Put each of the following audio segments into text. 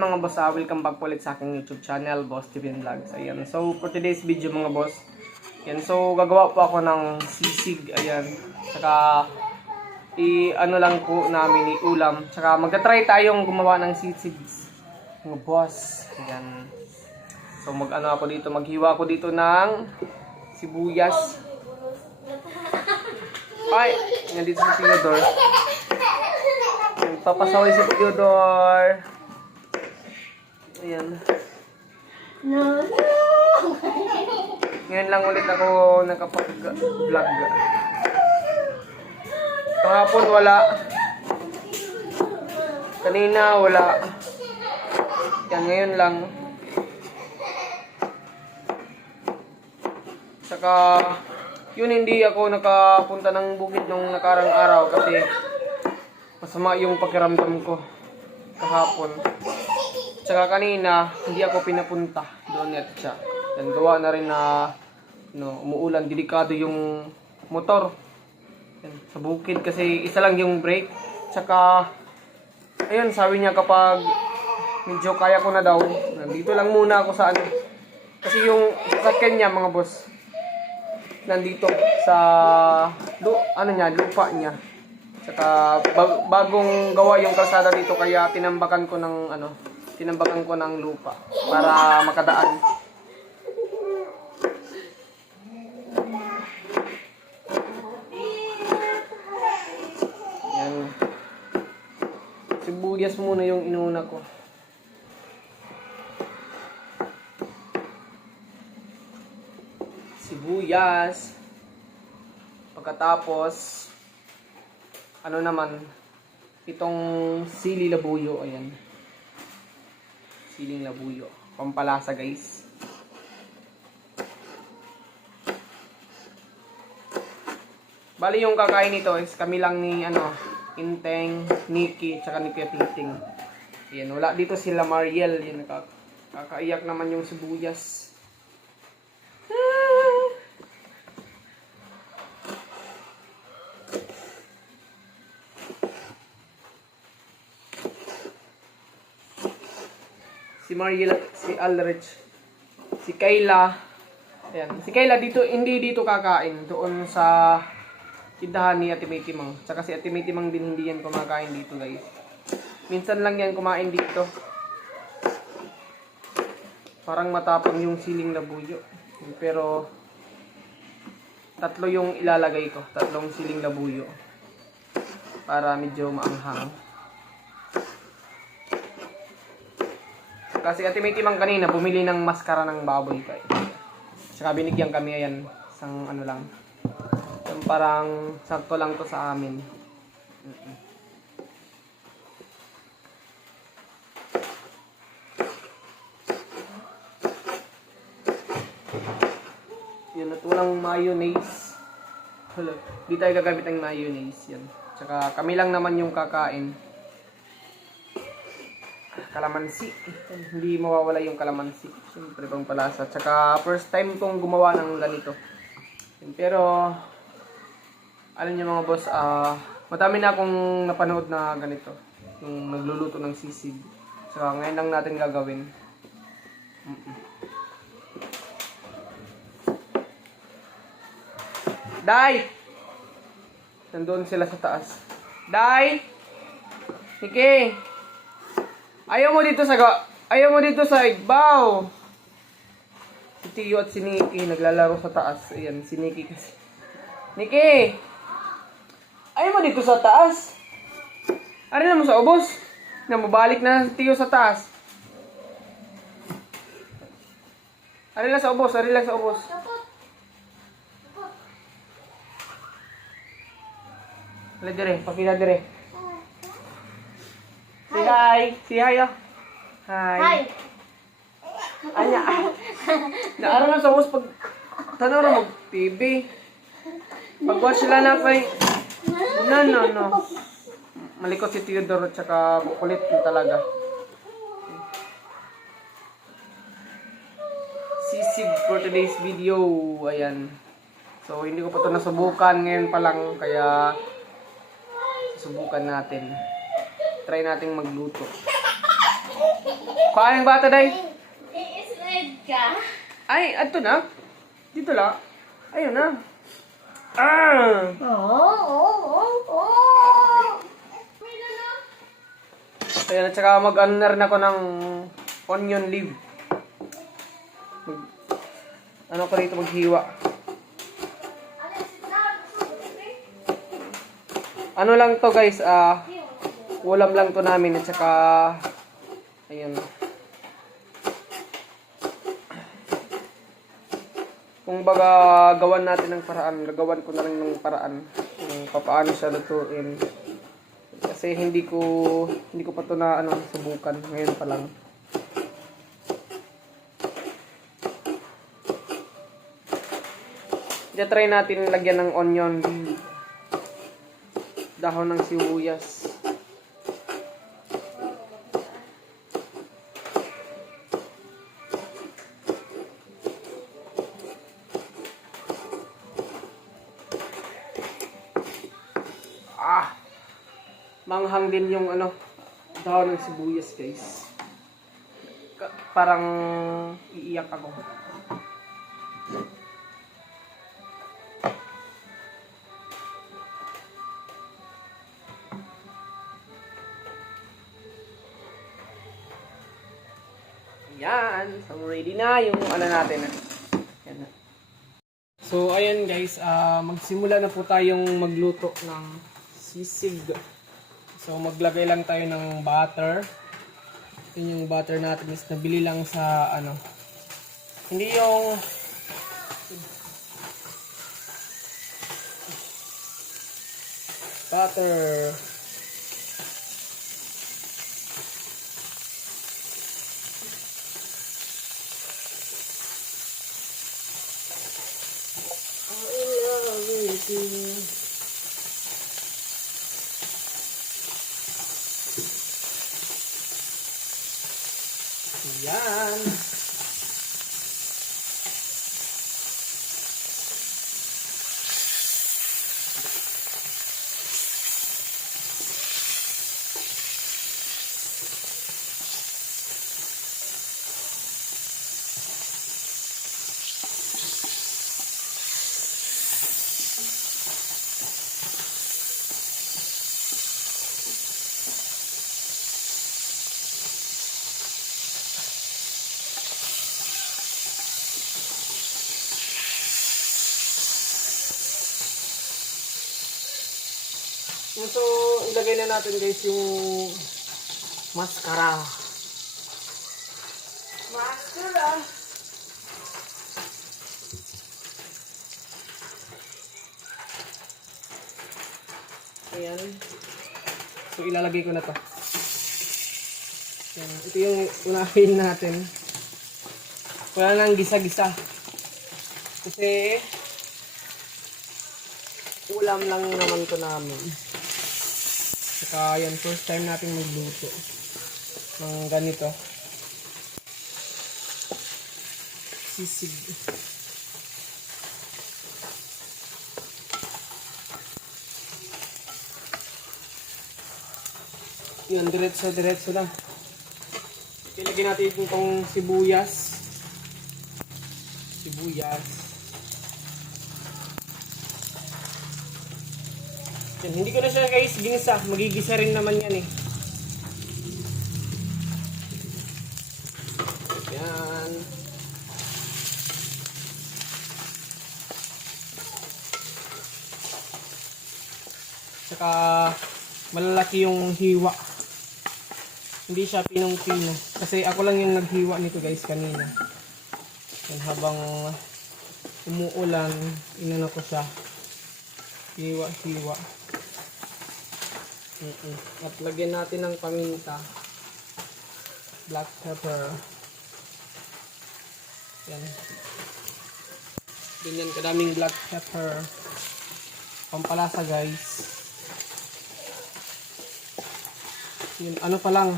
Mga boss, ah, welcome back po ulit sa aking YouTube channel, Boss Steven Vlogs. Ayan. So, for today's video mga boss, ayan. So, gagawa po ako ng sisig. Ayan. Saka, i ano lang po namin iulam. Saka, magta-try tayong gumawa ng sisig. Mga boss. Ayan. So, mag ano ako dito, maghiwa ako dito ng sibuyas. Ay, nandito si Theodore. Papasaway si Theodore. Ayan. No, Ngayon lang ulit ako nakapag-vlog. Kahapon wala. Kanina wala. Yan, ngayon lang. Saka, yun hindi ako nakapunta ng bukid nung nakarang araw kasi masama yung pakiramdam ko kahapon. Tsaka kanina, hindi ako pinapunta doon at siya. Yan, gawa na rin na no, umuulan, delikado yung motor. Yan, sa bukid kasi isa lang yung brake. Tsaka, ayun, sabi niya kapag medyo kaya ko na daw, nandito lang muna ako sa ano. Kasi yung sasakyan niya, mga boss, nandito sa do, ano niya, lupa niya. Saka bag- bagong gawa yung kalsada dito kaya tinambakan ko ng ano, tinambakan ko ng lupa para makadaan. Yan. Sibuyas muna yung inuna ko. Sibuyas. Pagkatapos, ano naman, itong sili labuyo, ayan. Siling labuyo. Pampalasa, guys. Bali yung kakain nito is kami lang ni, ano, Inteng, Nikki, tsaka ni Kuya Tingting. Ayan, wala dito sila Mariel. Yan, nakak kakaiyak naman yung sibuyas. Si Mariel, si Alrich, si Kayla. Ayan. Si Kayla dito, hindi dito kakain. Doon sa tindahan ni Ate May Timang. Tsaka si Ate May din hindi yan kumakain dito guys. Minsan lang yan kumain dito. Parang matapang yung siling na buyo. Pero tatlo yung ilalagay ko. Tatlong siling na buyo. Para medyo maanghang. Kasi Ate May Timang kanina bumili ng maskara ng baboy kay. Tsaka binigyan kami ayan sang ano lang. Yung parang sakto lang to sa amin. Mm-mm. Yan at walang mayonnaise. Hala, di tayo gagamit ng mayonnaise yan. Tsaka kami lang naman yung kakain kalamansi. Hindi mawawala yung kalamansi. Siyempre pang palasa. Tsaka first time kong gumawa ng ganito. Pero, alam niyo mga boss, ah madami na akong napanood na ganito. Yung nagluluto ng sisig. So, ngayon lang natin gagawin. Mm-mm. Day! Nandun sila sa taas. Day! Niki! Ayaw mo dito sa ga- Ayaw mo dito sa igbaw. Si Tio at si Nikki naglalaro sa taas. Ayan, si Nikki kasi. Nikki! Ayaw mo dito sa taas. Ano na mo sa ubos? Na mabalik na si Tio sa taas. Ari lang sa ubos, ari lang sa ubos. Hala dire, pakita dire. Say hi. Say hi. Hi. Hi. Anya. Naara na sa pag tanaw na mag TV. Pag-watch sila na kay No, no, no. Malikot si Theodore at saka kulit talaga. Sisig for today's video. Ayan. So, hindi ko pa ito nasubukan ngayon pa lang. Kaya, susubukan natin. Try nating magluto. Kain bata day. I-slide ka. Ay, ato na. Dito la. Ayun na. Ah! Oo, oo. May lalo. Ayan, at saka mag-ano na rin ako ng onion leaf. Ano ko rito, maghiwa. Ano lang to guys, ah, ulam lang to namin at saka, ayun. Kung baga gawan natin ng paraan, gagawan ko na rin ng paraan kung paano siya lutuin. Kasi hindi ko hindi ko pa to na ano subukan ngayon pa lang. Diya try natin lagyan ng onion dahon ng sibuyas. Manghang din yung ano, dahon ng sibuyas, guys. Parang iiyak ako. Yan. So, ready na yung ano natin. So, ayan guys. ah magsimula na po tayong magluto ng sisig. So maglagay lang tayo ng butter. Yun yung butter natin is nabili lang sa ano. Hindi yung butter. Love you. Yan. So, ilagay na natin guys yung mascara. Mascara! Ayan. So, ilalagay ko na to. Ayan. Ito yung unahin natin. Wala nang gisa-gisa. Kasi, ulam lang naman to namin. Saka yan, first time natin magluto ng ganito. Sisig. Yan, diretso-diretso lang. Ilagay natin itong sibuyas. Sibuyas. Yan, hindi ko na siya guys ginisa. Magigisa rin naman yan eh. Yan. Saka malalaki yung hiwa. Hindi siya pinong-pino. Kasi ako lang yung naghiwa nito guys kanina. Yan, habang umuulan, inano ko siya. Hiwa-hiwa. Mm-mm. At lagyan natin ng paminta. Black pepper. Yan. Ganyan kadaming black pepper. Pampalasa guys. Yun, ano pa lang.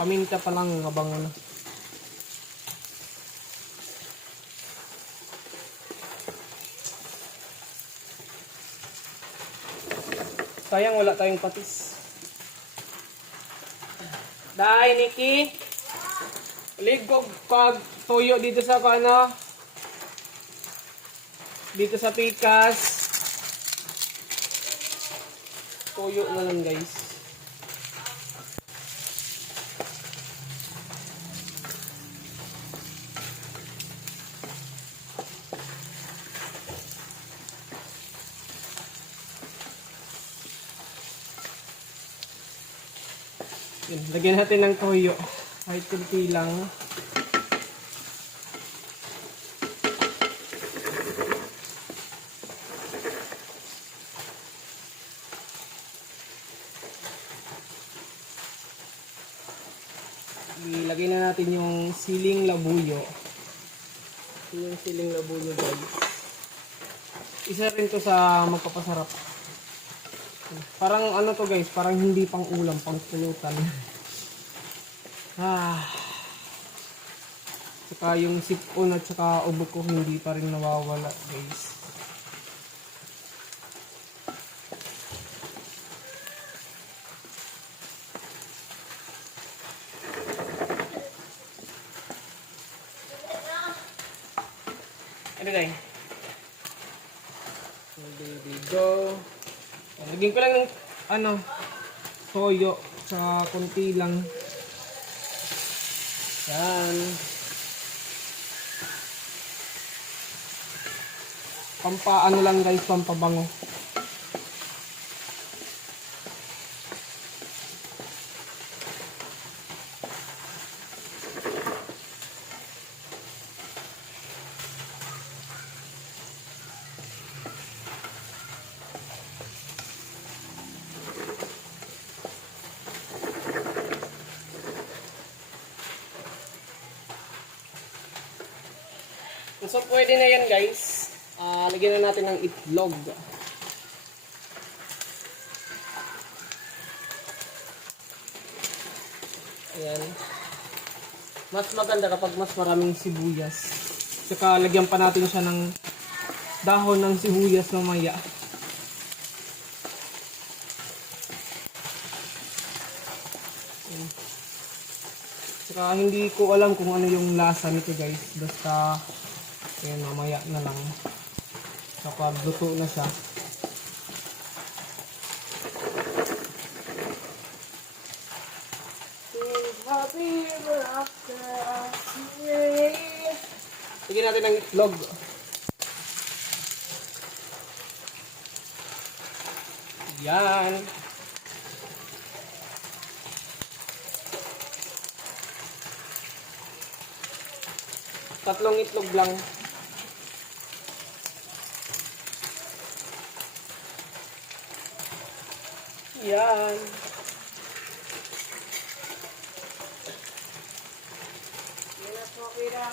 Paminta pa lang habang ano. Sayang wala tayong patis. Dai, Nikki. Ligog pag tuyo dito sa ano. Dito sa pikas. Tuyo na lang guys. Lagyan natin ng toyo. Kahit kunti lang. Ilagay na natin yung siling labuyo. Yung siling labuyo guys. Isa rin to sa magpapasarap. Parang ano to guys, parang hindi pang ulam, pang pulutan. ah. Saka yung sipon at saka ubo ko hindi pa rin nawawala guys. Ano guys? So, there we. Lagyan ko lang ng ano, toyo sa konti lang. Yan. Pampa ano lang guys, pampabango. So pwede na yan Ah, lagyan na natin ng itlog. Ayan. Mas maganda kapag mas maraming sibuyas. Saka lagyan pa natin siya ng dahon ng sibuyas mamaya. Ayan. Saka hindi ko alam kung ano yung lasa nito guys. Basta Ayan, mamaya na lang. Kapag luto na siya. Lagyan natin ng itlog. Yan. Tatlong itlog lang. Yan. Yan na po, Kira.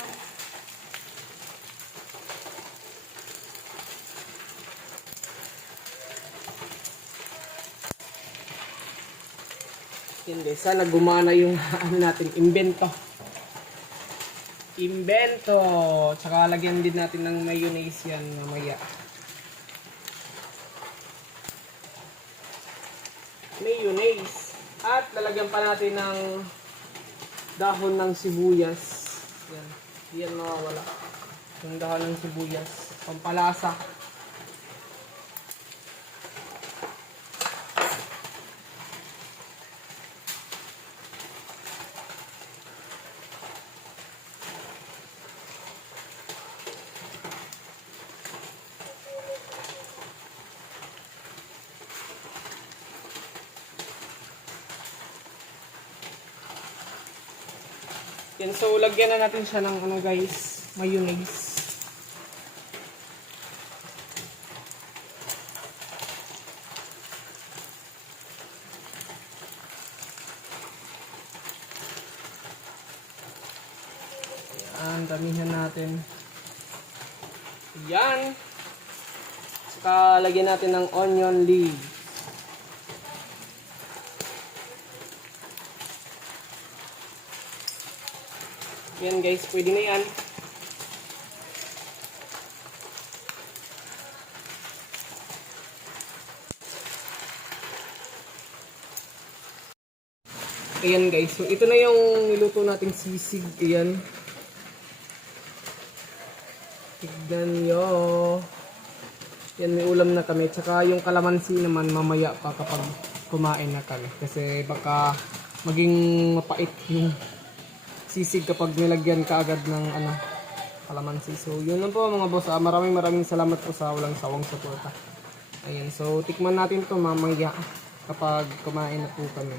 Hindi, sana gumana yung ano natin, invento. Invento. Tsaka lagyan din natin ng mayonnaise yan mamaya. Mayonnaise. At lalagyan pa natin ng dahon ng sibuyas. Yan. Yan mawawala. Yung dahon ng sibuyas. Pampalasa. Yan, so lagyan na natin siya ng ano guys, mayonnaise. Yan, damihan natin. Yan. Saka lagyan natin ng onion leaves. Yan guys, pwede na yan. Ayan guys, so ito na yung niluto nating sisig. Ayan. Tignan nyo. Yan, may ulam na kami. Tsaka yung kalamansi naman mamaya pa kapag kumain na kami. Kasi baka maging mapait yung sisig kapag nilagyan ka agad ng ano, kalamansi. So, yun lang po mga boss. Ah, maraming maraming salamat po sa walang sawang suporta. Ayan, so tikman natin to mamaya kapag kumain na po kami.